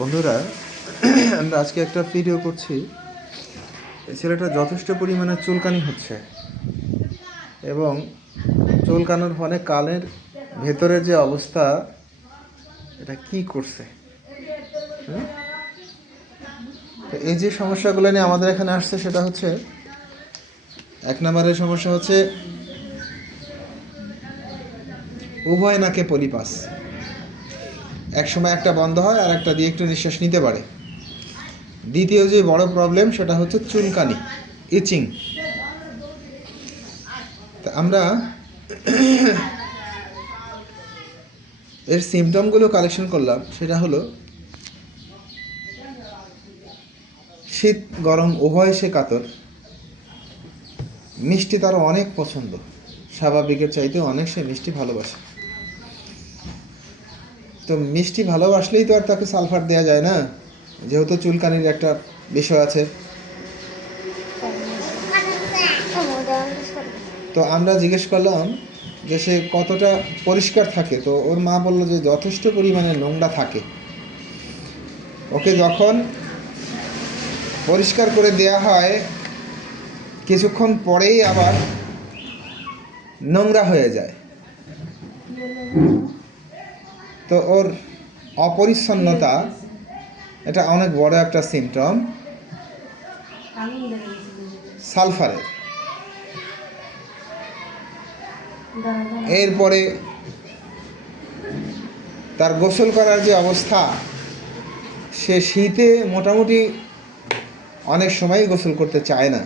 বন্ধুরা, আমরা আজকে একটা ভিডিও করছি। এই ছেলেটা যথেষ্ট পরিমাণে চুলকানি হচ্ছে এবং চুলকানোর ফলে কানের ভেতরে যে অবস্থা, এটা কি করছে। তো এই যে সমস্যাগুলো নিয়ে আমাদের এখানে আসছে, সেটা হচ্ছে 1 নম্বরের সমস্যা হচ্ছে উভয় নাকে পলিপাস। এক সময় একটা বন্ধ হয় আর একটা দিয়ে একটু নিঃশ্বাস নিতে পারে। দ্বিতীয় যে বড় প্রবলেম, সেটা হচ্ছে চুলকানি, ইচিং। তা আমরা এর সিমটমগুলো কালেকশন করলাম। সেটা হলো শীত গরম উভয় সে কাতর, মিষ্টি তার অনেক পছন্দ, স্বাভাবিকের চাইতে অনেক সে মিষ্টি ভালোবাসে। তো মিষ্টি ভালোবাসলেই তো আর তাকে সালফার দেওয়া যায় না, যেহেতু চুলকানির একটা বিষয় আছে। তো আমরা জিজ্ঞেস করলাম যে সে কতটা পরিষ্কার থাকে। তো ওর মা বলল যে যথেষ্ট পরিমাণে নোংরা থাকে। ওকে যখন পরিষ্কার করে দেয়া হয়, কিছুক্ষণ পরেই আবার নোংরা হয়ে যায়। তো ওর অপরিচ্ছন্নতা, এটা অনেক বড় একটা সিমটম সালফারের। এরপরে তার গোসল করার যে অবস্থা, সে শীতে মোটামুটি অনেক সময়ই গোসল করতে চায় না।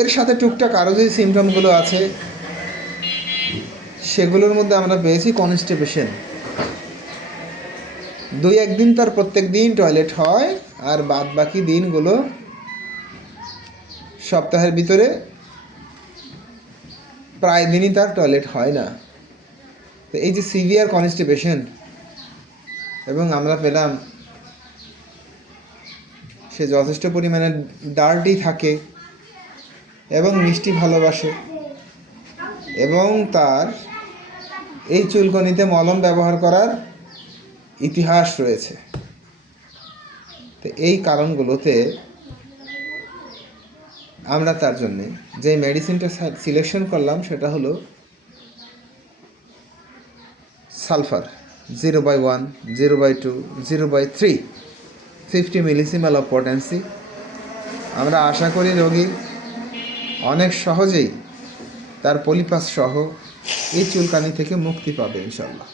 এর সাথে টুকটাক আরও যে সিমটমগুলো আছে, সেগুলোর মধ্যে আমরা পেয়েছি কনস্টিপেশন। 2-1 দিন তার প্রত্যেক দিন টয়লেট হয়, আর বাদ বাকি দিনগুলো সপ্তাহের ভিতরে প্রায় দিনই তার টয়লেট হয় না। তো এই যে সিভিয়ার কনস্টিপেশন, এবং আমরা পেলাম সে যথেষ্ট পরিমাণে ডার্টি থাকে এবং মিষ্টি ভালোবাসে, এবং তার এই চুলকনিতে মলম ব্যবহার করার ইতিহাস রয়েছে। তো এই কারণগুলোতে আমরা তার জন্যে যে মেডিসিনটা সিলেকশন করলাম, সেটা হলো সালফার 0/1, 0/2, 0/3, 50 মিলিসিমেল অফ পটেন্সি। আমরা আশা করি রোগী অনেক সহজেই তার পলিপাস সহ এই চুলকানি থেকে মুক্তি পাবে ইনশাল্লাহ।